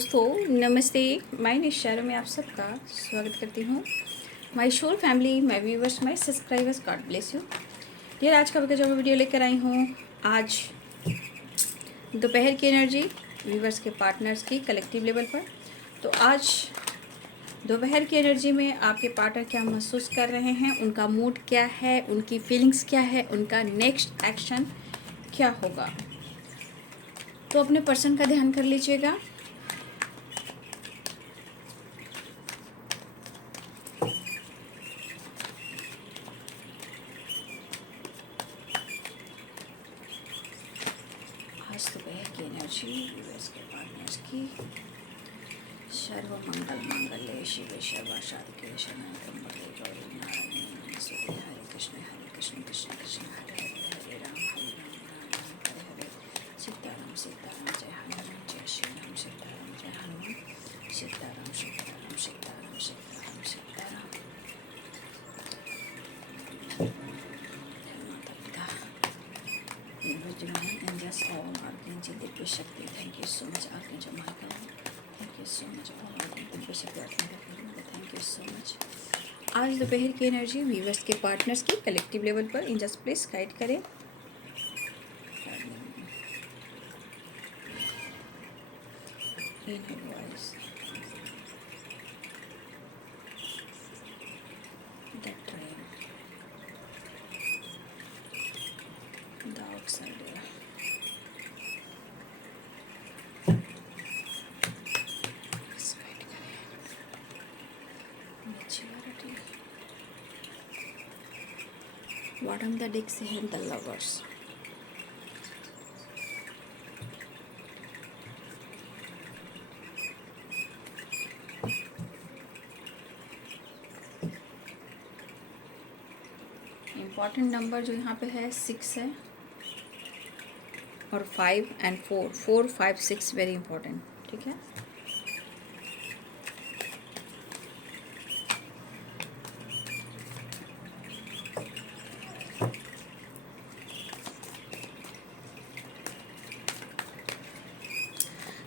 दोस्तों नमस्ते। मैं निशारों में आप सबका स्वागत करती हूँ। माय शोर family, my viewers, my subscribers, God bless you. ये आज का जो मैं वीडियो लेकर आई हूँ, आज दोपहर की एनर्जी व्यूवर्स के पार्टनर्स की कलेक्टिव लेवल पर। तो आज दोपहर की एनर्जी में आपके पार्टनर क्या महसूस कर रहे हैं, उनका मूड क्या है, उनकी फीलिंग्स क्या है, उनका नेक्स्ट एक्शन क्या होगा। तो अपने पर्सन का ध्यान कर लीजिएगा। आज दोपहर की एनर्जी यूएस के पार्टनर्स की। सर्व मंगल मांगल्ये शिवे सर्वासाधिके शरण्ये गौरी नारायणी नमोस्तुते। हरे कृष्ण कृष्ण कृष्ण हरे हरे, हरे राम राम हरे हरे। सीताराम सीताराम जय हनुमान, जय श्री राम सीताराम जय हनुमान, सीताराम सीताराम सीताराम सीताराम सीताराम। माता पिता एंजल्स all आर्कएंजल दिव्य शक्ति, thank you so much archangel Michael, thank you so much all Divya शक्ति, थैंक यू सो मच। आज दोपहर की एनर्जी व्यूअर्स के पार्टनर्स की कलेक्टिव लेवल पर एंजल्स प्लीज गाइड करें। Inner voice, the train, the outsider, maturity, bottom the deck से हैं the lovers। इम्पॉर्टेंट नंबर जो यहाँ पे है 6 है और 5 एंड 4, 4 5 6 वेरी इंपॉर्टेंट, ठीक है।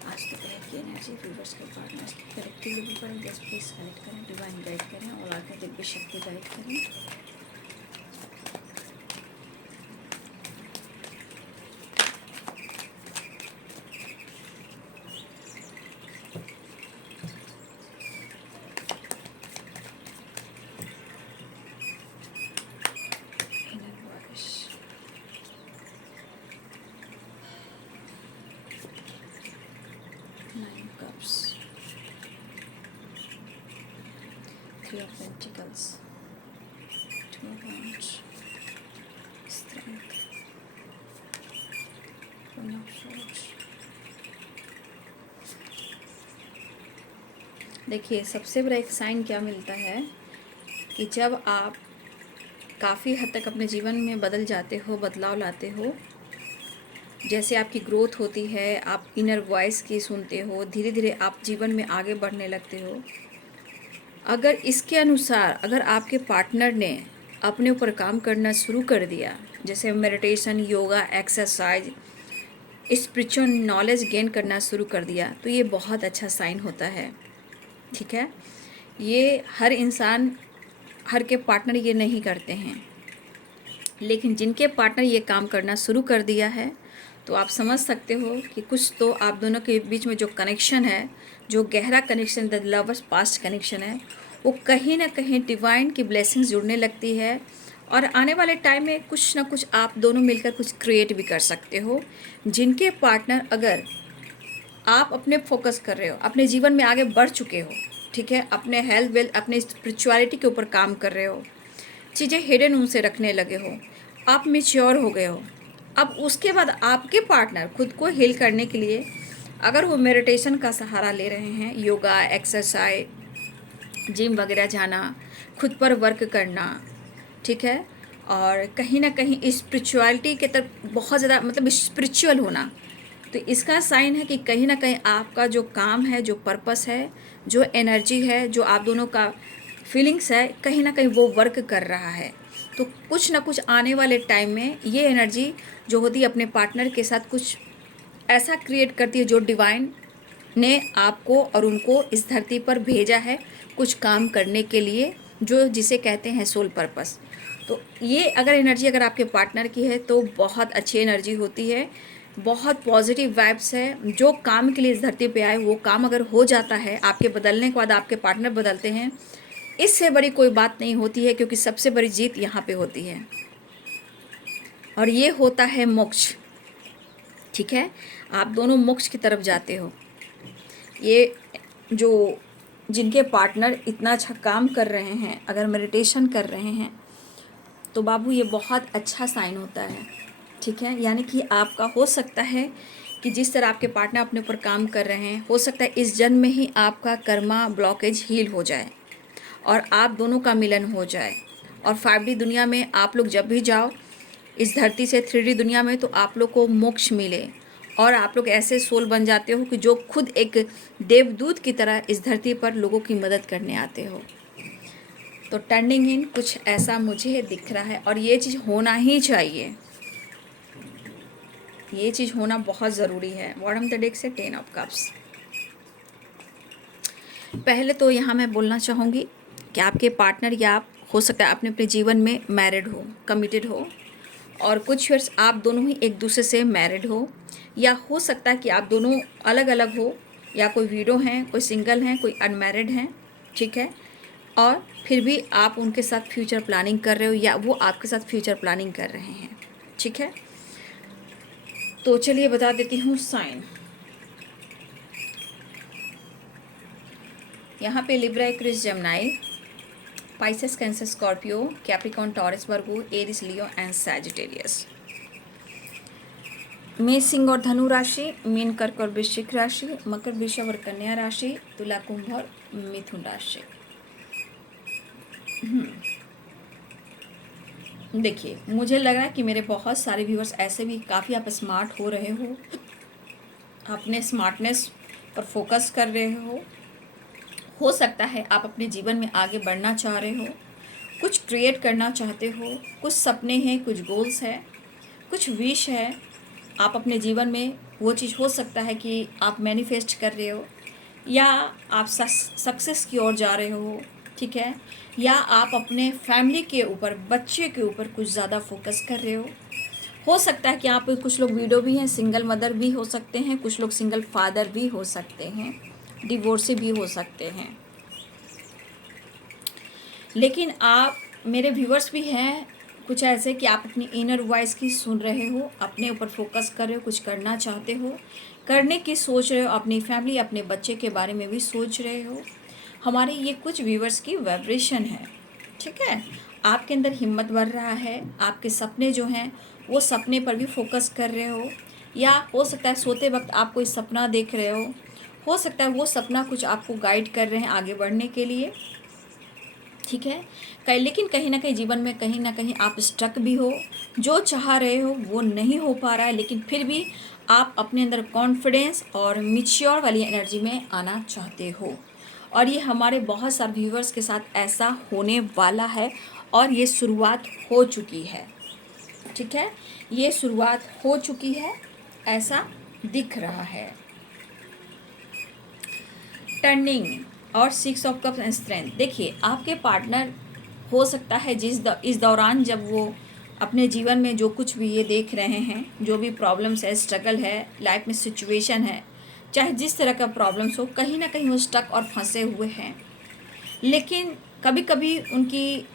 आज दोपहर की एनर्जी व्यूवर्स के पार्टनर्स की कलेक्टिव लेवल पर गेस्ट प्लीज कनेक्ट करें, डिवाइन गाइड करें और आगे दिव्य शक्ति गाइड करें। Nine cups, 3 of pentacles, 2 of wands, strength, 1 of swords। देखिए सबसे बड़ा एक साइन क्या मिलता है कि जब आप काफ़ी हद तक अपने जीवन में बदल जाते हो, बदलाव लाते हो, जैसे आपकी ग्रोथ होती है, आप इनर वॉइस की सुनते हो, धीरे धीरे आप जीवन में आगे बढ़ने लगते हो। अगर इसके अनुसार अगर आपके पार्टनर ने अपने ऊपर काम करना शुरू कर दिया, जैसे meditation, yoga, exercise, spiritual knowledge gain करना शुरू कर दिया, तो ये बहुत अच्छा साइन होता है, ठीक है। ये हर इंसान, हर के पार्टनर ये नहीं करते हैं, लेकिन जिनके पार्टनर ये काम करना शुरू कर दिया है तो आप समझ सकते हो कि कुछ तो आप दोनों के बीच में जो कनेक्शन है, जो गहरा connection, the lovers past connection है, वो कहीं ना कहीं डिवाइन की ब्लेसिंग्स जुड़ने लगती है और आने वाले टाइम में कुछ ना कुछ आप दोनों मिलकर कुछ क्रिएट भी कर सकते हो। जिनके पार्टनर, अगर आप अपने फोकस कर रहे हो, अपने जीवन में आगे बढ़ चुके हो, ठीक है, अपने हेल्थ वेल्थ, अपने स्पिरिचुअलिटी के ऊपर काम कर रहे हो, चीज़ें हिडन उनसे रखने लगे हो, आप मैच्योर हो गए हो, अब उसके बाद आपके पार्टनर खुद को हील करने के लिए अगर वो मेडिटेशन का सहारा ले रहे हैं, योगा, एक्सरसाइज, जिम वगैरह जाना, खुद पर वर्क करना, ठीक है, और कहीं ना कहीं स्पिरिचुअलिटी के तरफ बहुत ज़्यादा, मतलब स्पिरिचुअल होना, तो इसका साइन है कि कहीं ना कहीं आपका जो काम है, जो पर्पस है, जो एनर्जी है, जो आप दोनों का फीलिंग्स है, कहीं ना कहीं वो वर्क कर रहा है। तो कुछ ना कुछ आने वाले टाइम में ये एनर्जी जो होती है अपने पार्टनर के साथ कुछ ऐसा क्रिएट करती है जो डिवाइन ने आपको और उनको इस धरती पर भेजा है कुछ काम करने के लिए, जो जिसे कहते हैं सोल पर्पस। तो ये अगर एनर्जी अगर आपके पार्टनर की है तो बहुत अच्छी एनर्जी होती है, बहुत पॉजिटिव वाइब्स है। जो काम के लिए इस धरती पे आए वो काम अगर हो जाता है, आपके बदलने के बाद आपके पार्टनर बदलते हैं, इससे बड़ी कोई बात नहीं होती है, क्योंकि सबसे बड़ी जीत यहाँ पे होती है और ये होता है मोक्ष। ठीक है, आप दोनों मोक्ष की तरफ जाते हो। ये जो जिनके पार्टनर इतना अच्छा काम कर रहे हैं, अगर मेडिटेशन कर रहे हैं तो बाबू ये बहुत अच्छा साइन होता है। ठीक है, यानी कि आपका हो सकता है कि जिस तरह आपके पार्टनर अपने ऊपर काम कर रहे हैं, हो सकता है इस जन्म में ही आपका कर्मा ब्लॉकेज हील हो जाए और आप दोनों का मिलन हो जाए। और 5D दुनिया में आप लोग जब भी जाओ इस धरती से 3D दुनिया में, तो आप लोग को मोक्ष मिले और आप लोग ऐसे सोल बन जाते हो कि जो खुद एक देवदूत की तरह इस धरती पर लोगों की मदद करने आते हो। तो टर्निंग इन कुछ ऐसा मुझे दिख रहा है और ये चीज़ होना ही चाहिए, ये चीज़ होना बहुत ज़रूरी है। बॉटम द डेक से 10 ऑफ कप्स। पहले तो यहाँ मैं बोलना चाहूँगी कि आपके पार्टनर या आप हो सकता है अपने अपने जीवन में मैरिड हो, कमिटेड हो, और कुछ ईयर्स आप दोनों ही एक दूसरे से मैरिड हो, या हो सकता है कि आप दोनों अलग अलग हो, या कोई विडो हैं, कोई सिंगल हैं, कोई अनमैरिड हैं। ठीक है, और फिर भी आप उनके साथ फ्यूचर प्लानिंग कर रहे हो या वो आपके साथ फ्यूचर प्लानिंग कर रहे हैं। ठीक है, तो चलिए बता देती हूँ साइन। यहाँ पे Libra, Aquarius, Gemini, Pisces, Cancer, Scorpio, Capricorn, Taurus, Virgo, Aries, Leo and Sagittarius. मेष, सिंह और धनु राशि, मीन, कर्क और वृश्चिक राशि, मकर, वृषभ और कन्या राशि, तुला, कुंभ और मिथुन राशि। देखिए, मुझे लग रहा है कि मेरे बहुत सारे व्यूअर्स ऐसे भी काफ़ी आप स्मार्ट हो रहे हो, अपने स्मार्टनेस पर फोकस कर रहे हो सकता है आप अपने जीवन में आगे बढ़ना चाह रहे हो, कुछ क्रिएट करना चाहते हो, कुछ सपने हैं, कुछ गोल्स हैं, कुछ विश है आप अपने जीवन में। वो चीज़ हो सकता है कि आप मैनिफेस्ट कर रहे हो, या आप सक्सेस की ओर जा रहे हो। ठीक है, या आप अपने फैमिली के ऊपर, बच्चे के ऊपर कुछ ज़्यादा फोकस कर रहे हो सकता है कि आप कुछ लोग विडो भी हैं, सिंगल मदर भी हो सकते हैं, कुछ लोग सिंगल फादर भी हो सकते हैं, डिवोर्सी भी हो सकते हैं। लेकिन आप मेरे व्यूअर्स भी हैं कुछ ऐसे कि आप अपनी इनर वॉइस की सुन रहे हो, अपने ऊपर फोकस कर रहे हो, कुछ करना चाहते हो, करने की सोच रहे हो, अपनी फैमिली, अपने बच्चे के बारे में भी सोच रहे हो। हमारे ये कुछ व्यूअर्स की वाइब्रेशन है। ठीक है, आपके अंदर हिम्मत बढ़ रहा है, आपके सपने जो हैं वो सपने पर भी फोकस कर रहे हो, या हो सकता है सोते वक्त आप कोई सपना देख रहे हो सकता है वो सपना कुछ आपको गाइड कर रहे हैं आगे बढ़ने के लिए। ठीक है, लेकिन कहीं ना कहीं जीवन में कहीं ना कहीं आप स्ट्रक भी हो, जो चाह रहे हो वो नहीं हो पा रहा है, लेकिन फिर भी आप अपने अंदर कॉन्फिडेंस और मिच्योर वाली एनर्जी में आना चाहते हो। और ये हमारे बहुत सारे व्यूवर्स के साथ ऐसा होने वाला है और ये शुरुआत हो चुकी है। ठीक है, ये शुरुआत हो चुकी है, ऐसा दिख रहा है। टर्निंग और 6 ऑफ कप्स एंड स्ट्रेंथ। देखिए, आपके पार्टनर हो सकता है इस दौरान जब वो अपने जीवन में जो कुछ भी ये देख रहे हैं, जो भी प्रॉब्लम्स है, स्ट्रगल है, लाइफ में सिचुएशन है, चाहे जिस तरह का प्रॉब्लम्स हो, कहीं ना कहीं वो स्टक और फंसे हुए हैं। लेकिन कभी कभी उनकी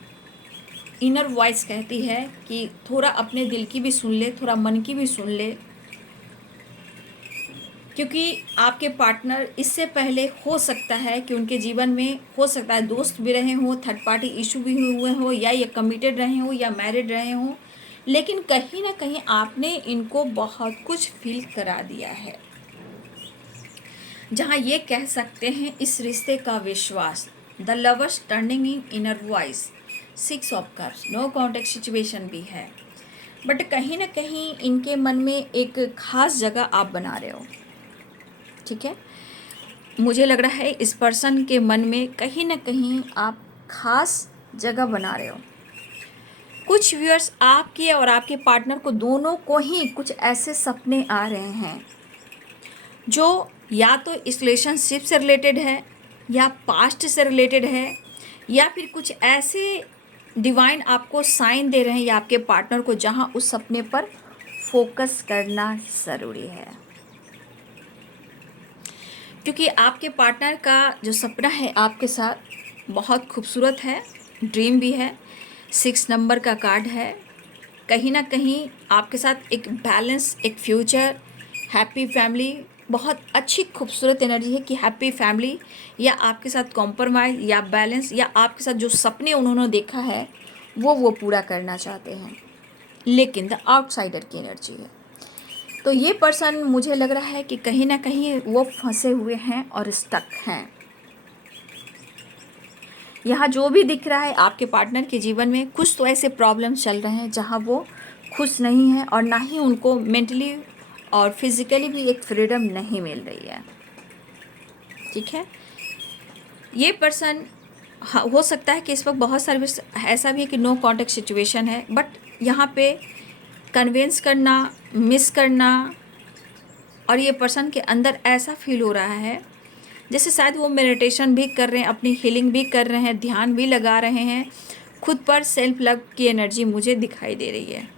इनर वॉइस कहती है कि थोड़ा अपने दिल की भी सुन ले, थोड़ा मन की भी सुन ले, क्योंकि आपके पार्टनर इससे पहले हो सकता है कि उनके जीवन में हो सकता है दोस्त भी रहे हों, थर्ड पार्टी इशू भी हुए हो, या ये कमिटेड रहे हों या मैरिड रहे हों, लेकिन कहीं ना कहीं आपने इनको बहुत कुछ फील करा दिया है, जहाँ ये कह सकते हैं इस रिश्ते का विश्वास। The lovers, turning in inner voice, 6 of cups, no contact situation भी है, बट कहीं ना कहीं इनके मन में एक खास जगह आप बना रहे हो। ठीक है, मुझे लग रहा है इस पर्सन के मन में कहीं ना कहीं आप खास जगह बना रहे हो। कुछ व्यूअर्स आपके और आपके पार्टनर को दोनों को ही कुछ ऐसे सपने आ रहे हैं जो या तो इस रिलेशनशिप से रिलेटेड है, या पास्ट से रिलेटेड है, या फिर कुछ ऐसे डिवाइन आपको साइन दे रहे हैं या आपके पार्टनर को, जहां उस सपने पर फोकस करना ज़रूरी है। क्योंकि आपके पार्टनर का जो सपना है आपके साथ बहुत खूबसूरत है, ड्रीम भी है, 6 नंबर का कार्ड है। कहीं ना कहीं आपके साथ एक बैलेंस, एक फ्यूचर, हैप्पी फैमिली, बहुत अच्छी खूबसूरत एनर्जी है कि हैप्पी फैमिली, या आपके साथ कॉम्प्रोमाइज़ या बैलेंस, या आपके साथ जो सपने उन्होंने देखा है वो पूरा करना चाहते हैं। लेकिन द आउटसाइडर की एनर्जी है। तो ये पर्सन, मुझे लग रहा है कि कहीं ना कहीं वो फंसे हुए हैं और स्टक हैं। यहाँ जो भी दिख रहा है आपके पार्टनर के जीवन में कुछ तो ऐसे प्रॉब्लम चल रहे हैं जहाँ वो खुश नहीं है, और ना ही उनको मेंटली और फिजिकली भी एक फ्रीडम नहीं मिल रही है। ठीक है, ये पर्सन हो सकता है कि इस वक्त बहुत सारे ऐसा भी है कि नो कॉन्टेक्ट सिचुएशन है, बट यहाँ पे कन्विंस करना, मिस करना, और ये पर्सन के अंदर ऐसा फील हो रहा है जैसे शायद वो मेडिटेशन भी कर रहे हैं, अपनी हीलिंग भी कर रहे हैं, ध्यान भी लगा रहे हैं, खुद पर सेल्फ लव की एनर्जी मुझे दिखाई दे रही है।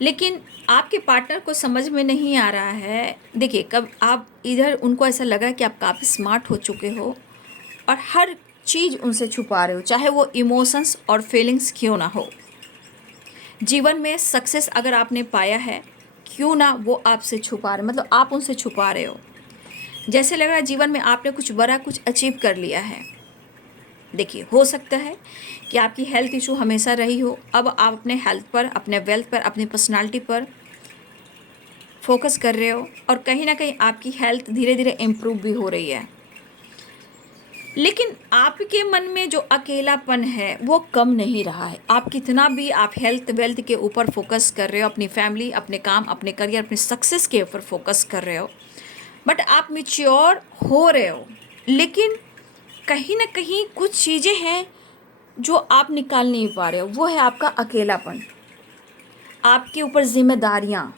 लेकिन आपके पार्टनर को समझ में नहीं आ रहा है। देखिए, कब आप इधर उनको ऐसा लग रहा है कि आप काफ़ी स्मार्ट हो चुके हो और हर चीज़ उनसे छुपा रहे हो, चाहे वो इमोशंस और फीलिंग्स क्यों ना हो। जीवन में सक्सेस अगर आपने पाया है, क्यों ना वो आपसे छुपा रहे, मतलब आप उनसे छुपा रहे हो। जैसे लग रहा है जीवन में आपने कुछ बड़ा कुछ अचीव कर लिया है। देखिए, हो सकता है कि आपकी हेल्थ इशू हमेशा रही हो, अब आप अपने हेल्थ पर, अपने वेल्थ पर, अपनी पर्सनालिटी पर फोकस कर रहे हो, और कहीं ना कहीं आपकी हेल्थ धीरे धीरे इम्प्रूव भी हो रही है। लेकिन आपके मन में जो अकेलापन है वो कम नहीं रहा है। आप कितना भी आप हेल्थ वेल्थ के ऊपर फोकस कर रहे हो, अपनी फैमिली, अपने काम, अपने करियर, अपने सक्सेस के ऊपर फोकस कर रहे हो, बट आप मैच्योर हो रहे हो, लेकिन कहीं ना कहीं कुछ चीज़ें हैं जो आप निकाल नहीं पा रहे हो। वो है आपका अकेलापन, आपके ऊपर जिम्मेदारियाँ,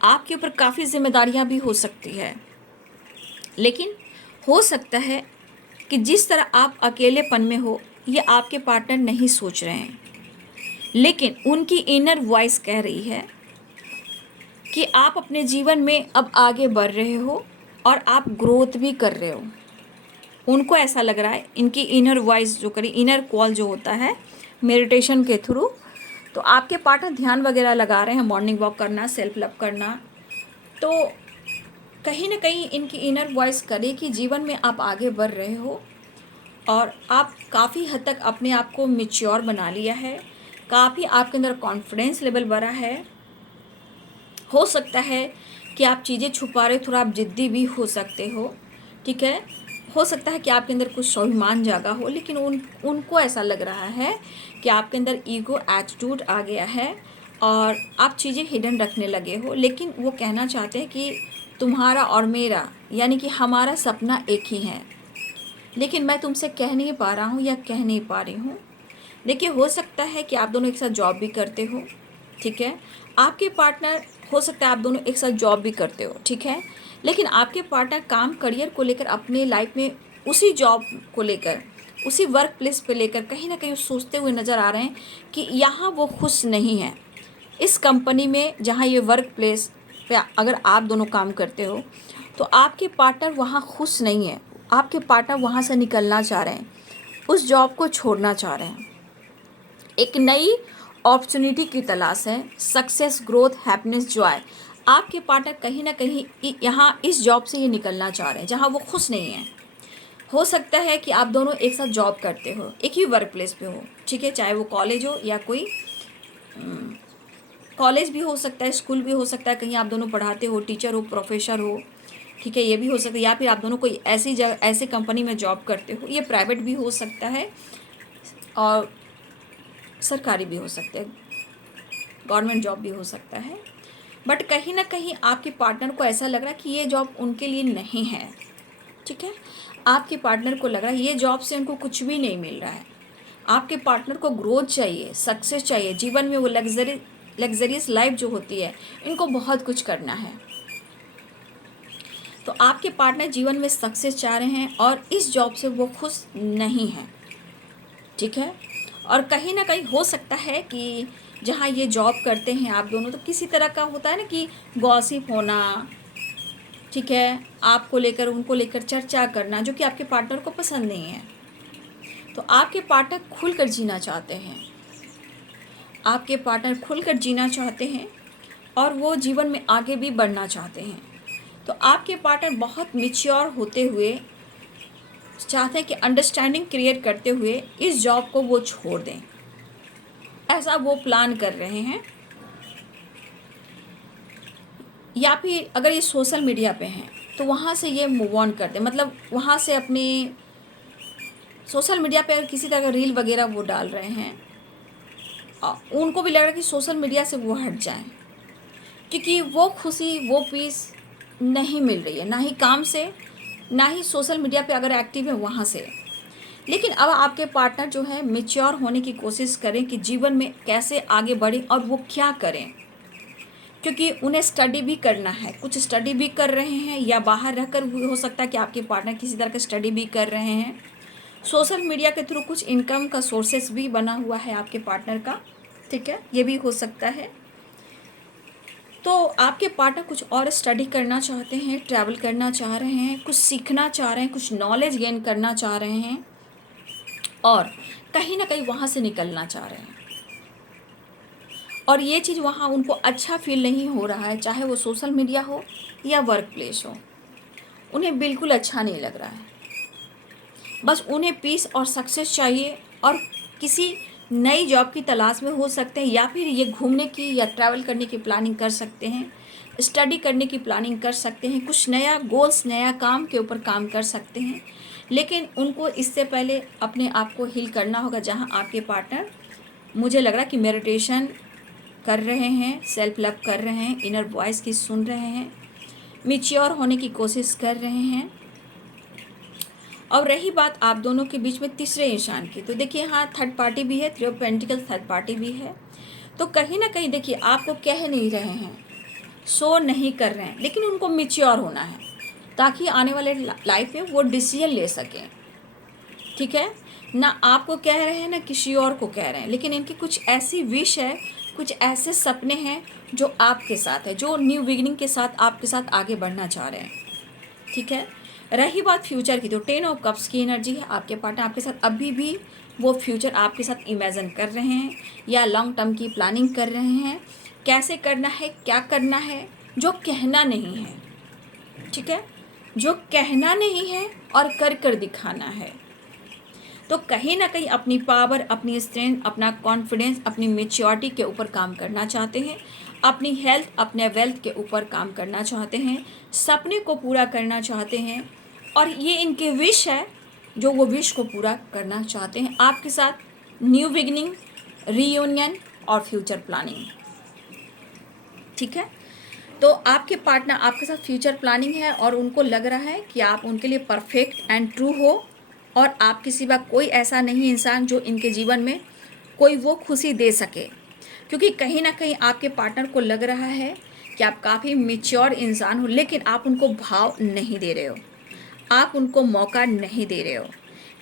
आपके ऊपर काफ़ी जिम्मेदारियाँ भी हो सकती है। लेकिन हो सकता है कि जिस तरह आप अकेलेपन में हो ये आपके पार्टनर नहीं सोच रहे हैं, लेकिन उनकी इनर वॉइस कह रही है कि आप अपने जीवन में अब आगे बढ़ रहे हो और आप ग्रोथ भी कर रहे हो। उनको ऐसा लग रहा है, इनकी इनर वॉइस जो करी, इनर कॉल जो होता है मेडिटेशन के थ्रू, तो आपके पार्टनर ध्यान वगैरह लगा रहे हैं, मॉर्निंग वॉक करना, सेल्फ लव करना, तो कहीं ना कहीं इनकी इनर वॉइस करे कि जीवन में आप आगे बढ़ रहे हो और आप काफ़ी हद तक अपने आप को मैच्योर बना लिया है, काफ़ी आपके अंदर कॉन्फिडेंस लेवल बढ़ा है। हो सकता है कि आप चीज़ें छुपा रहे हो, थोड़ा आप जिद्दी भी हो सकते हो। ठीक है, हो सकता है कि आपके अंदर कुछ स्वाभिमान जागा हो, लेकिन उनको ऐसा लग रहा है कि आपके अंदर ईगो एटीट्यूड आ गया है और आप चीज़ें हिडन रखने लगे हो। लेकिन वो कहना चाहते हैं कि तुम्हारा और मेरा, यानी कि हमारा सपना एक ही है, लेकिन मैं तुमसे कह नहीं पा रहा हूँ या कह नहीं पा रही हूँ। देखिए, हो सकता है कि आप दोनों एक साथ जॉब भी करते हो। ठीक है, आपके पार्टनर, हो सकता है आप दोनों एक साथ जॉब भी करते हो। ठीक है, लेकिन आपके पार्टनर काम, करियर को लेकर, अपने लाइफ में उसी जॉब को लेकर, उसी वर्क प्लेस पे लेकर कहीं ना कहीं सोचते हुए नज़र आ रहे हैं कि यहाँ वो खुश नहीं है। इस कंपनी में जहाँ ये वर्क प्लेस पे अगर आप दोनों काम करते हो तो आपके पार्टनर वहाँ खुश नहीं है। आपके पार्टनर वहाँ से निकलना चाह रहे हैं, उस जॉब को छोड़ना चाह रहे हैं, एक नई अपॉर्चुनिटी की तलाश है, सक्सेस, ग्रोथ, हैप्पीनेस, जॉय। आपके पार्टनर कहीं ना कहीं यहाँ इस जॉब से ये निकलना चाह रहे हैं जहाँ वो खुश नहीं है। हो सकता है कि आप दोनों एक साथ जॉब करते हो, एक ही वर्क प्लेस पे हो। ठीक है, चाहे वो कॉलेज हो या कोई कॉलेज भी हो सकता है, स्कूल भी हो सकता है, कहीं आप दोनों पढ़ाते हो, टीचर हो, प्रोफेसर हो। ठीक है, ये भी हो सकता है, या फिर आप दोनों कोई ऐसी जगह, ऐसे कंपनी में जॉब करते हो। ये प्राइवेट भी हो सकता है और सरकारी भी हो सकता है, गवर्नमेंट जॉब भी हो सकता है। बट कहीं ना कहीं आपके पार्टनर को ऐसा लग रहा है कि ये जॉब उनके लिए नहीं है। ठीक है, आपके पार्टनर को लग रहा है ये जॉब से उनको कुछ भी नहीं मिल रहा है। आपके पार्टनर को ग्रोथ चाहिए, सक्सेस चाहिए, जीवन में वो लग्जरियस लाइफ जो होती है, इनको बहुत कुछ करना है। तो आपके पार्टनर जीवन में सक्सेस चाह रहे हैं और इस जॉब से वो खुश नहीं हैं, ठीक है। और कहीं ना कहीं हो सकता है कि जहाँ ये जॉब करते हैं आप दोनों, तो किसी तरह का होता है ना कि गॉसिप होना, ठीक है, आपको लेकर उनको लेकर चर्चा करना, जो कि आपके पार्टनर को पसंद नहीं है। तो आपके पार्टनर खुलकर जीना चाहते हैं, आपके पार्टनर खुलकर जीना चाहते हैं और वो जीवन में आगे भी बढ़ना चाहते हैं। तो आपके पार्टनर बहुत मैच्योर होते हुए चाहते हैं कि अंडरस्टैंडिंग क्रिएट करते हुए इस जॉब को वो छोड़ दें, ऐसा वो प्लान कर रहे हैं। या फिर अगर ये सोशल मीडिया पे हैं तो वहाँ से ये मूव ऑन कर दें, मतलब वहाँ से अपनी सोशल मीडिया पे अगर किसी तरह का रील वगैरह वो डाल रहे हैं, उनको भी लग रहा है कि सोशल मीडिया से वो हट जाएं, क्योंकि वो खुशी वो पीस नहीं मिल रही है, ना ही काम से ना ही सोशल मीडिया पे अगर एक्टिव है वहाँ से। लेकिन अब आपके पार्टनर जो है मैच्योर होने की कोशिश करें कि जीवन में कैसे आगे बढ़ें और वो क्या करें, क्योंकि उन्हें स्टडी भी करना है, कुछ स्टडी भी कर रहे हैं या बाहर रहकर हो सकता है कि आपके पार्टनर किसी तरह का स्टडी भी कर रहे हैं। सोशल मीडिया के थ्रू कुछ इनकम का सोर्सेस भी बना हुआ है आपके पार्टनर का, ठीक है, ये भी हो सकता है। तो आपके पार्टनर कुछ और स्टडी करना चाहते हैं, ट्रैवल करना चाह रहे हैं, कुछ सीखना चाह रहे हैं, कुछ नॉलेज गेन करना चाह रहे हैं और कहीं ना कहीं वहाँ से निकलना चाह रहे हैं। और ये चीज़ वहाँ उनको अच्छा फील नहीं हो रहा है, चाहे वो सोशल मीडिया हो या वर्क प्लेस हो, उन्हें बिल्कुल अच्छा नहीं लग रहा है। बस उन्हें पीस और सक्सेस चाहिए और किसी नई जॉब की तलाश में हो सकते हैं, या फिर ये घूमने की या ट्रैवल करने की प्लानिंग कर सकते हैं, स्टडी करने की प्लानिंग कर सकते हैं, कुछ नया गोल्स नया काम के ऊपर काम कर सकते हैं। लेकिन उनको इससे पहले अपने आप को हील करना होगा, जहाँ आपके पार्टनर मुझे लग रहा है कि मेडिटेशन कर रहे हैं, सेल्फ लव कर रहे हैं, इनर वॉइस की सुन रहे हैं, मैच्योर होने की कोशिश कर रहे हैं। और रही बात आप दोनों के बीच में तीसरे इंसान की, तो देखिए यहाँ थर्ड पार्टी भी है, 3 ऑफ पेंटिकल्स थर्ड पार्टी भी है। तो कहीं ना कहीं देखिए आपको कह नहीं रहे हैं, शो नहीं कर रहे हैं, लेकिन उनको मैच्योर होना है ताकि आने वाले लाइफ में वो डिसीजन ले सकें, ठीक है। ना आपको कह रहे हैं ना किसी और को कह रहे हैं, लेकिन इनकी कुछ ऐसी विश है, कुछ ऐसे सपने हैं जो आपके साथ है, जो न्यू बिगिनिंग के साथ आपके साथ आगे बढ़ना चाह रहे हैं, ठीक है। रही बात फ्यूचर की, तो 10 ऑफ कप्स की एनर्जी है, आपके पार्टनर आपके साथ अभी भी वो फ्यूचर आपके साथ इमेजिन कर रहे हैं या लॉन्ग टर्म की प्लानिंग कर रहे हैं, कैसे करना है, क्या करना है, जो कहना नहीं है, ठीक है, जो कहना नहीं है और कर कर दिखाना है। तो कहीं ना कहीं अपनी पावर, अपनी स्ट्रेंथ, अपना कॉन्फिडेंस, अपनी मैच्योरिटी के ऊपर काम करना चाहते हैं, अपनी हेल्थ, अपने वेल्थ के ऊपर काम करना चाहते हैं, सपने को पूरा करना चाहते हैं और ये इनके विश है, जो वो विश को पूरा करना चाहते हैं आपके साथ, न्यू बिगिनिंग, रीयूनियन और फ्यूचर प्लानिंग, ठीक है। तो आपके पार्टनर आपके साथ फ्यूचर प्लानिंग है और उनको लग रहा है कि आप उनके लिए परफेक्ट एंड ट्रू हो और आपके सिवा कोई ऐसा नहीं इंसान जो इनके जीवन में कोई वो खुशी दे सके, क्योंकि कहीं ना कहीं आपके पार्टनर को लग रहा है कि आप काफ़ी मैच्योर इंसान हो, लेकिन आप उनको भाव नहीं दे रहे हो, आप उनको मौका नहीं दे रहे हो।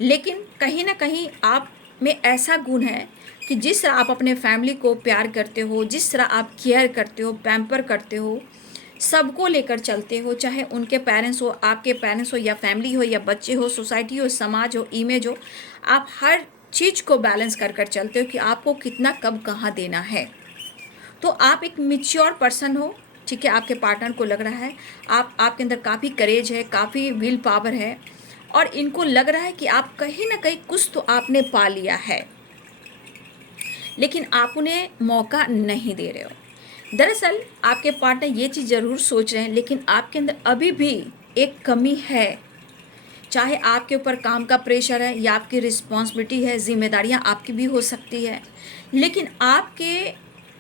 लेकिन कहीं ना कहीं आप में ऐसा गुण है कि जिस तरह आप अपने फैमिली को प्यार करते हो, जिस तरह आप केयर करते हो, पैम्पर करते हो, सबको लेकर चलते हो, चाहे उनके पेरेंट्स हो, आपके पेरेंट्स हो, या फैमिली हो, या बच्चे हो, सोसाइटी हो, समाज हो, इमेज हो, आप हर चीज़ को बैलेंस कर कर चलते हो कि आपको कितना कब कहाँ देना है। तो आप एक मैच्योर पर्सन हो, ठीक है, आपके पार्टनर को लग रहा है आपके अंदर काफ़ी करेज है, काफ़ी विल पावर है और इनको लग रहा है कि आप कहीं ना कहीं कुछ तो आपने पा लिया है, लेकिन आप उन्हें मौका नहीं दे रहे हो। दरअसल आपके पार्टनर ये चीज़ ज़रूर सोच रहे हैं, लेकिन आपके अंदर अभी भी एक कमी है, चाहे आपके ऊपर काम का प्रेशर है या आपकी रिस्पॉन्सिबिलिटी है, जिम्मेदारियां आपकी भी हो सकती है, लेकिन आपके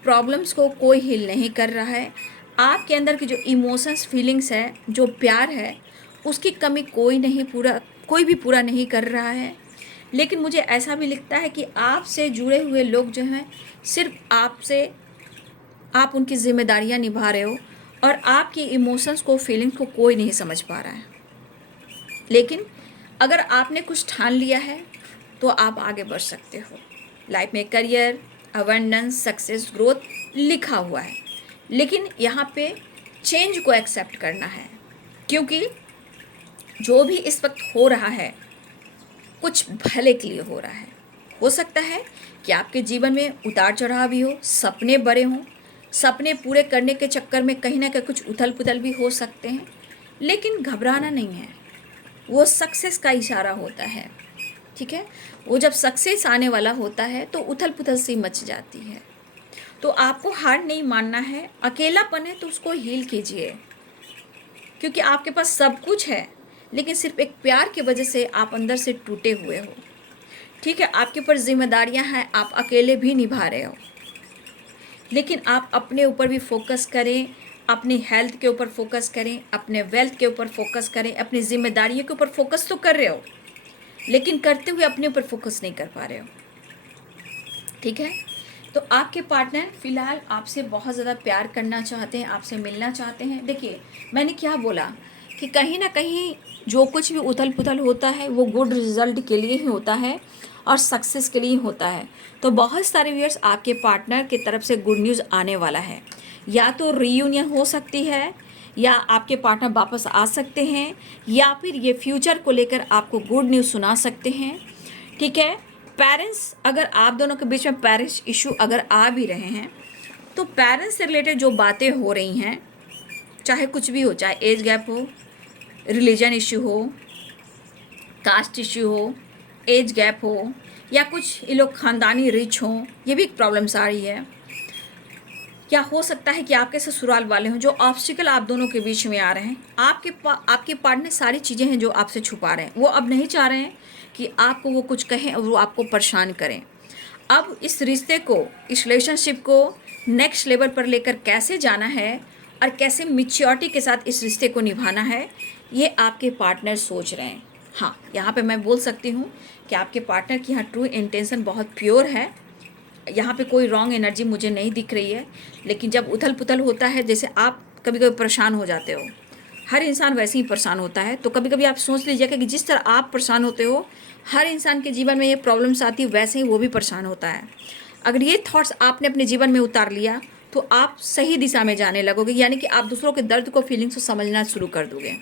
प्रॉब्लम्स को कोई हील नहीं कर रहा है। आपके अंदर की जो इमोशंस, फीलिंग्स है, जो प्यार है, उसकी कमी कोई भी पूरा नहीं कर रहा है। लेकिन मुझे ऐसा भी लगता है कि आपसे जुड़े हुए लोग जो हैं, सिर्फ आप उनकी जिम्मेदारियां निभा रहे हो और आपकी इमोशंस को, फीलिंग्स को कोई नहीं समझ पा रहा है। लेकिन अगर आपने कुछ ठान लिया है तो आप आगे बढ़ सकते हो। लाइफ में करियर, अबंडेंस, सक्सेस, ग्रोथ लिखा हुआ है, लेकिन यहाँ पे चेंज को एक्सेप्ट करना है, क्योंकि जो भी इस वक्त हो रहा है कुछ भले के लिए हो रहा है। हो सकता है कि आपके जीवन में उतार चढ़ाव भी हो, सपने बड़े हों, सपने पूरे करने के चक्कर में कहीं ना कहीं कुछ उथल पुथल भी हो सकते हैं, लेकिन घबराना नहीं है। वो सक्सेस का इशारा होता है, ठीक है। वो जब सक्सेस आने वाला होता है तो उथल पुथल सी मच जाती है। तो आपको हार नहीं मानना है। अकेलापन है तो उसको हील कीजिए, क्योंकि आपके पास सब कुछ है, लेकिन सिर्फ एक प्यार की वजह से आप अंदर से टूटे हुए हो, ठीक है। आपके ऊपर जिम्मेदारियां हैं, आप अकेले भी निभा रहे हो, लेकिन आप अपने ऊपर भी फोकस करें, अपनी हेल्थ के ऊपर फोकस करें, अपने वेल्थ के ऊपर फोकस करें, अपनी जिम्मेदारियों के ऊपर फोकस तो कर रहे हो, लेकिन करते हुए अपने ऊपर फोकस नहीं कर पा रहे हो, ठीक है। तो आपके पार्टनर फिलहाल आपसे बहुत ज़्यादा प्यार करना चाहते हैं, आपसे मिलना चाहते हैं। देखिए, मैंने क्या बोला कि कहीं ना कहीं जो कुछ भी उथल पुथल होता है वो गुड रिजल्ट के लिए ही होता है और सक्सेस के लिए होता है। तो बहुत सारे व्यूअर्स, आपके पार्टनर की तरफ से गुड न्यूज़ आने वाला है। या तो रीयूनियन हो सकती है, या आपके पार्टनर वापस आ सकते हैं, या फिर ये फ्यूचर को लेकर आपको गुड न्यूज़ सुना सकते हैं, ठीक है। पेरेंट्स, अगर आप दोनों के बीच में पेरेंट्स इशू अगर आ भी रहे हैं, तो पेरेंट्स से रिलेटेड जो बातें हो रही हैं, चाहे कुछ भी हो, चाहे एज गैप हो, रिलीजन इशू हो, कास्ट इशू हो, एज गैप हो, या कुछ ये लोग ख़ानदानी रिच हों, ये भी एक प्रॉब्लम्स आ रही है। क्या हो सकता है कि आपके ससुराल वाले हों जो ऑब्स्टिकल आप दोनों के बीच में आ रहे हैं। आपके पार्टनर सारी चीज़ें हैं जो आपसे छुपा रहे हैं। वो अब नहीं चाह रहे हैं कि आपको वो कुछ कहें और वो आपको परेशान करें। अब इस रिश्ते को, इस रिलेशनशिप को नेक्स्ट लेवल पर लेकर कैसे जाना है और कैसे मैच्योरिटी के साथ इस रिश्ते को निभाना है, ये आपके पार्टनर सोच रहे हैं। हाँ, यहाँ पे मैं बोल सकती हूँ कि आपके पार्टनर की यहाँ ट्रू इंटेंशन बहुत प्योर है। यहाँ पे कोई रॉन्ग एनर्जी मुझे नहीं दिख रही है। लेकिन जब उथल पुथल होता है, जैसे आप कभी कभी परेशान हो जाते हो, हर इंसान वैसे ही परेशान होता है, तो कभी कभी आप सोच लीजिएगा कि जिस तरह आप परेशान होते हो, हर इंसान के जीवन में ये प्रॉब्लम्स आती है, वैसे ही वो भी परेशान होता है। अगर ये थॉट्स आपने अपने जीवन में उतार लिया तो आप सही दिशा में जाने लगोगे, यानी कि आप दूसरों के दर्द को, फीलिंग्स को समझना शुरू कर दोगे।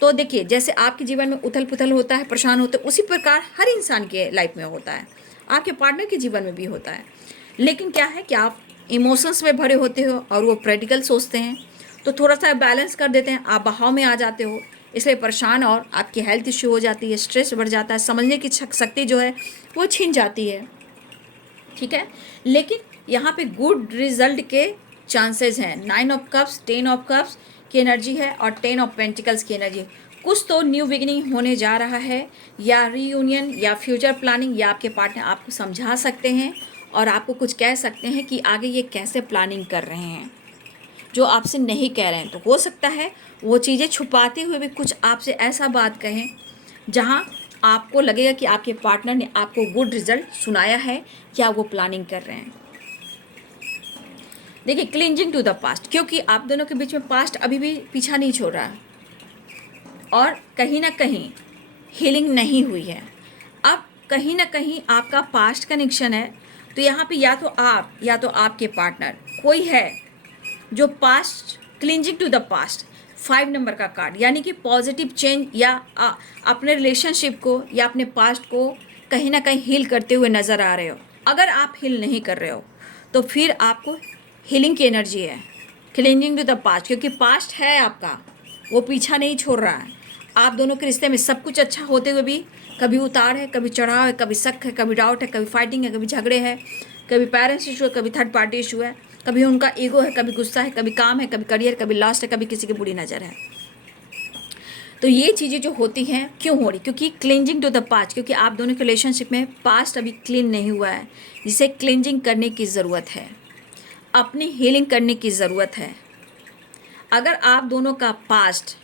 तो देखिए, जैसे आपके जीवन में उथल पुथल होता है, परेशान होते हैं, उसी प्रकार हर इंसान के लाइफ में होता है, आपके पार्टनर के जीवन में भी होता है। लेकिन क्या है कि आप इमोशंस में भरे होते हो और वो प्रैक्टिकल सोचते हैं, तो थोड़ा सा बैलेंस कर देते हैं, आप बहाव में आ जाते हो, इसलिए परेशान और आपकी हेल्थ इश्यू हो जाती है, स्ट्रेस बढ़ जाता है, समझने की शक्ति जो है वो छिन जाती है, ठीक है। लेकिन यहाँ पे गुड रिजल्ट के चांसेस हैं। 9 ऑफ कप्स, 10 ऑफ कप्स की एनर्जी है और 10 ऑफ पेंटिकल्स की एनर्जी। कुछ तो न्यू बिगिनिंग होने जा रहा है, या रीयूनियन, या फ्यूचर प्लानिंग, या आपके पार्टनर आपको समझा सकते हैं और आपको कुछ कह सकते हैं कि आगे ये कैसे प्लानिंग कर रहे हैं, जो आपसे नहीं कह रहे हैं। तो हो सकता है वो चीज़ें छुपाते हुए भी कुछ आपसे ऐसा बात कहें जहाँ आपको लगेगा कि आपके पार्टनर ने आपको गुड रिजल्ट सुनाया है, या वो प्लानिंग कर रहे हैं। देखिए, क्लिंजिंग टू द पास्ट, क्योंकि आप दोनों के बीच में पास्ट अभी भी पीछा नहीं छोड़ रहा है और कहीं ना कहीं हीलिंग नहीं हुई है। अब कहीं ना कहीं आपका पास्ट कनेक्शन है, तो यहाँ पे या तो आप या तो आपके पार्टनर कोई है जो past, clinging to the past, 5 number का कार्ड, यानी कि पॉजिटिव चेंज, या अपने रिलेशनशिप को या अपने पास्ट को कहीं ना कहीं हील करते हुए नज़र आ रहे हो। अगर आप हील नहीं कर रहे हो तो फिर आपको हीलिंग की एनर्जी है, क्लिंजिंग टू द पास्ट, क्योंकि पास्ट है आपका, वो पीछा नहीं छोड़ रहा है। आप दोनों के रिश्ते में सब कुछ अच्छा होते हुए भी कभी उतार है, कभी चढ़ाव है, कभी शक है, कभी डाउट है, कभी फाइटिंग है, कभी झगड़े हैं, कभी पेरेंट्स इशू है, कभी थर्ड पार्टी इशू है, कभी उनका ईगो है, कभी गुस्सा है, कभी काम है, कभी करियर, कभी लास्ट है, कभी किसी की बुरी नज़र है। तो ये चीज़ें जो होती हैं क्यों हो रही, क्योंकि क्लिंजिंग टू द पास्ट, क्योंकि आप दोनों के रिलेशनशिप में पास्ट अभी क्लीन नहीं हुआ है, जिसे क्लिंजिंग करने की ज़रूरत है, अपनी हीलिंग करने की ज़रूरत है। अगर आप दोनों का पास्ट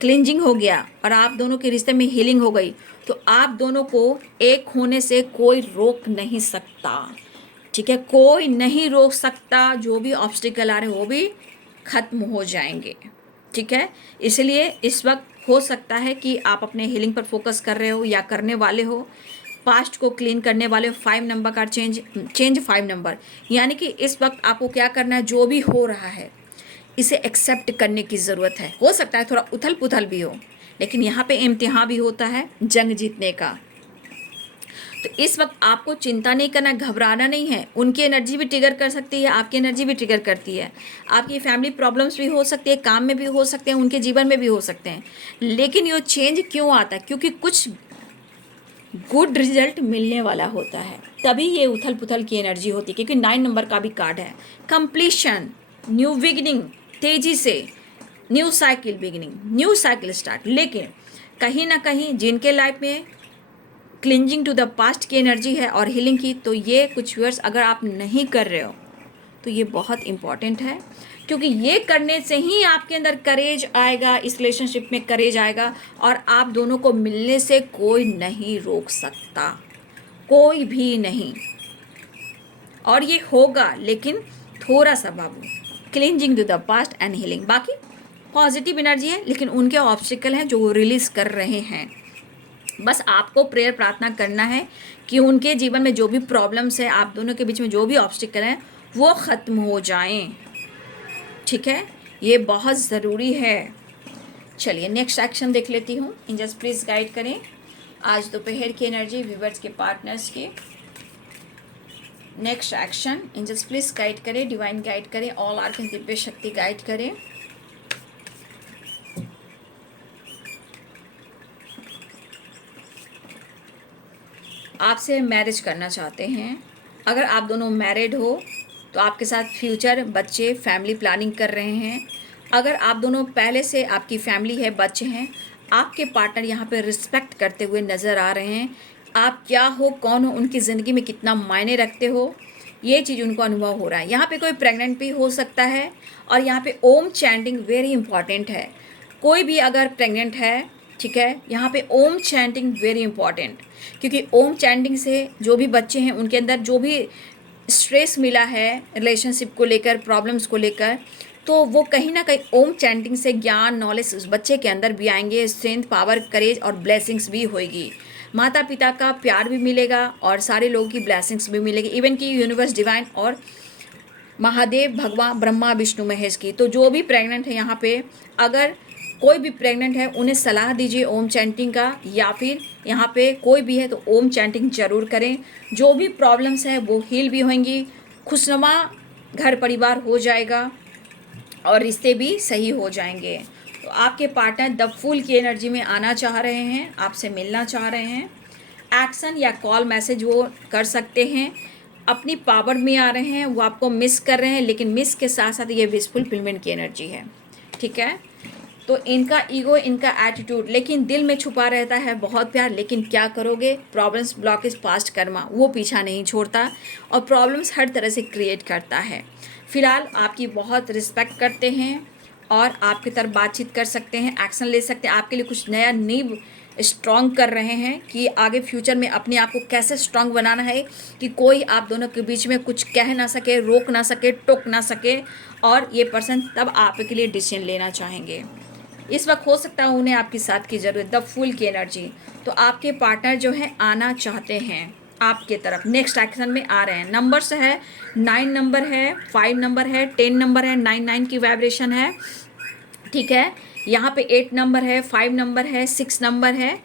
क्लिंजिंग हो गया और आप दोनों के रिश्ते में हीलिंग हो गई, तो आप दोनों को एक होने से कोई रोक नहीं सकता, ठीक है। कोई नहीं रोक सकता, जो भी ऑब्स्टिकल आ रहे हैं वो भी ख़त्म हो जाएंगे। ठीक है, इसलिए इस वक्त हो सकता है कि आप अपने हीलिंग पर फोकस कर रहे हो या करने वाले हो, पास्ट को क्लीन करने वाले हो। 5 नंबर का चेंज 5 नंबर, यानी कि इस वक्त आपको क्या करना है, जो भी हो रहा है इसे एक्सेप्ट करने की ज़रूरत है। हो सकता है थोड़ा उथल पुथल भी हो, लेकिन यहाँ पे इम्तिहान भी होता है जंग जीतने का। तो इस वक्त आपको चिंता नहीं करना, घबराना नहीं है। उनकी एनर्जी भी ट्रिगर कर सकती है, आपकी एनर्जी भी ट्रिगर करती है। आपकी फैमिली प्रॉब्लम्स भी हो सकती है, काम में भी हो सकते हैं, उनके जीवन में भी हो सकते हैं। लेकिन ये चेंज क्यों आता है? क्योंकि कुछ गुड रिजल्ट मिलने वाला होता है, तभी ये उथल पुथल की एनर्जी होती है। क्योंकि 9 नंबर का भी कार्ड है कंप्लीशन, न्यू बिगिनिंग, तेजी से new cycle beginning, new cycle start. लेकिन कहीं ना कहीं जिनके लाइफ में क्लिंजिंग टू द पास्ट की एनर्जी है और हीलिंग की, तो ये कुछ व्यूअर्स अगर आप नहीं कर रहे हो तो ये बहुत इम्पॉर्टेंट है। क्योंकि ये करने से ही आपके अंदर करेज आएगा, इस रिलेशनशिप में करेज आएगा, और आप दोनों को मिलने से कोई नहीं रोक सकता, कोई भी नहीं। और ये होगा, लेकिन थोड़ा सा बाबू, cleansing to the past and healing. बाकी पॉजिटिव एनर्जी है, लेकिन उनके ऑब्स्टिकल हैं जो वो रिलीज कर रहे हैं। बस आपको प्रेयर प्रार्थना करना है कि उनके जीवन में जो भी प्रॉब्लम्स है, आप दोनों के बीच में जो भी ऑब्स्टिकल हैं, वो ख़त्म हो जाएं। ठीक है, ये बहुत ज़रूरी है। चलिए नेक्स्ट एक्शन देख लेती हूँ। एंजल्स प्लीज़ गाइड करें आज दोपहर की एनर्जी व्यूअर्स के, पार्टनर्स के। Next action angels please guide करें, डिवाइन गाइड करें, ऑल आर्कन दिव्य शक्ति गाइड करें। आपसे मैरिज करना चाहते हैं। अगर आप दोनों मैरिड हो तो आपके साथ फ्यूचर, बच्चे, फैमिली प्लानिंग कर रहे हैं। अगर आप दोनों पहले से आपकी फैमिली है, बच्चे हैं, आपके पार्टनर यहाँ पे रिस्पेक्ट करते हुए नज़र आ रहे हैं। आप क्या हो, कौन हो, उनकी ज़िंदगी में कितना मायने रखते हो, ये चीज़ उनको अनुभव हो रहा है। यहाँ पे कोई प्रेग्नेंट भी हो सकता है, और यहाँ पे ओम चैंटिंग वेरी इंपॉर्टेंट है। कोई भी अगर प्रेग्नेंट है, ठीक है, यहाँ पे ओम चैंटिंग वेरी इंपॉर्टेंट, क्योंकि ओम चैंटिंग से जो भी बच्चे हैं उनके अंदर जो भी स्ट्रेस मिला है रिलेशनशिप को लेकर, प्रॉब्लम्स को लेकर, तो वो कहीं ना कहीं ओम चैंटिंग से ज्ञान, नॉलेज उस बच्चे के अंदर भी आएंगे। स्ट्रेंथ, पावर, करेज और ब्लेसिंग्स भी होएगी। माता पिता का प्यार भी मिलेगा और सारे लोगों की ब्लेसिंग्स भी मिलेगी, इवन कि यूनिवर्स, डिवाइन और महादेव, भगवान, ब्रह्मा, विष्णु, महेश की। तो जो भी प्रेग्नेंट है यहाँ पे, अगर कोई भी प्रेग्नेंट है, उन्हें सलाह दीजिए ओम चैंटिंग का, या फिर यहाँ पे कोई भी है तो ओम चैंटिंग जरूर करें। जो भी प्रॉब्लम्स है वो हील भी होंगी, खुशनुमा घर परिवार हो जाएगा और रिश्ते भी सही हो जाएंगे। तो आपके पार्टनर द फूल की एनर्जी में आना चाह रहे हैं, आपसे मिलना चाह रहे हैं। एक्शन या कॉल मैसेज वो कर सकते हैं, अपनी पावर में आ रहे हैं, वो आपको मिस कर रहे हैं, लेकिन मिस के साथ साथ ये विश फुलफिलमेंट की एनर्जी है। ठीक है, तो इनका ईगो, इनका एटीट्यूड, लेकिन दिल में छुपा रहता है बहुत प्यार। लेकिन क्या करोगे, प्रॉब्लम्स, ब्लॉकेज, पास्ट कर्मा वो पीछा नहीं छोड़ता और प्रॉब्लम्स हर तरह से क्रिएट करता है। फिलहाल आपकी बहुत रिस्पेक्ट करते हैं और आपकी तरफ बातचीत कर सकते हैं, एक्शन ले सकते हैं, आपके लिए कुछ नया नींव स्ट्रॉन्ग कर रहे हैं कि आगे फ्यूचर में अपने आप को कैसे स्ट्रॉन्ग बनाना है कि कोई आप दोनों के बीच में कुछ कह ना सके, रोक ना सके, टोक ना सके। और ये पर्सन तब आपके लिए डिसीजन लेना चाहेंगे। इस वक्त हो सकता है उन्हें आपकी साथ की ज़रूरत, द फूल की एनर्जी। तो आपके पार्टनर जो है आना चाहते हैं आपके तरफ, नेक्स्ट एक्शन में आ रहे हैं। नंबर्स है 9 नंबर है, 5 नंबर है, 10 नंबर है, 9 की वाइब्रेशन है। ठीक है, यहाँ पे 8 नंबर है, 5 नंबर है, 6 नंबर है।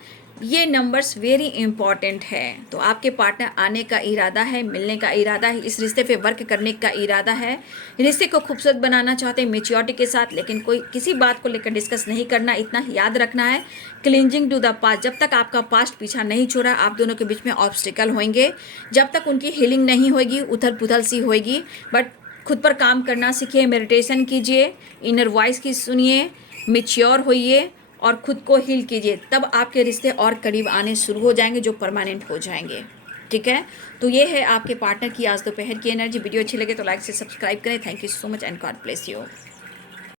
ये नंबर्स वेरी इंपॉर्टेंट है। तो आपके पार्टनर आने का इरादा है, मिलने का इरादा है, इस रिश्ते पे वर्क करने का इरादा है, रिश्ते को खूबसूरत बनाना चाहते हैं मेच्योरिटी के साथ। लेकिन कोई किसी बात को लेकर डिस्कस नहीं करना, इतना याद रखना है, क्लिंजिंग टू द पास्ट। जब तक आपका पास्ट पीछा नहीं छोड़ा, आप दोनों के बीच में ऑब्स्टिकल होंगे, जब तक उनकी हीलिंग नहीं होगी, उथल पुथल सी होगी। बट खुद पर काम करना सीखिए, मेडिटेशन कीजिए, इनर वॉइस की सुनिए, मैच्योर होइए और खुद को हील कीजिए, तब आपके रिश्ते और करीब आने शुरू हो जाएंगे, जो परमानेंट हो जाएंगे। ठीक है, तो ये है आपके पार्टनर की आज दोपहर की एनर्जी। वीडियो अच्छी लगे तो लाइक से सब्सक्राइब करें। Thank you so much and God bless you.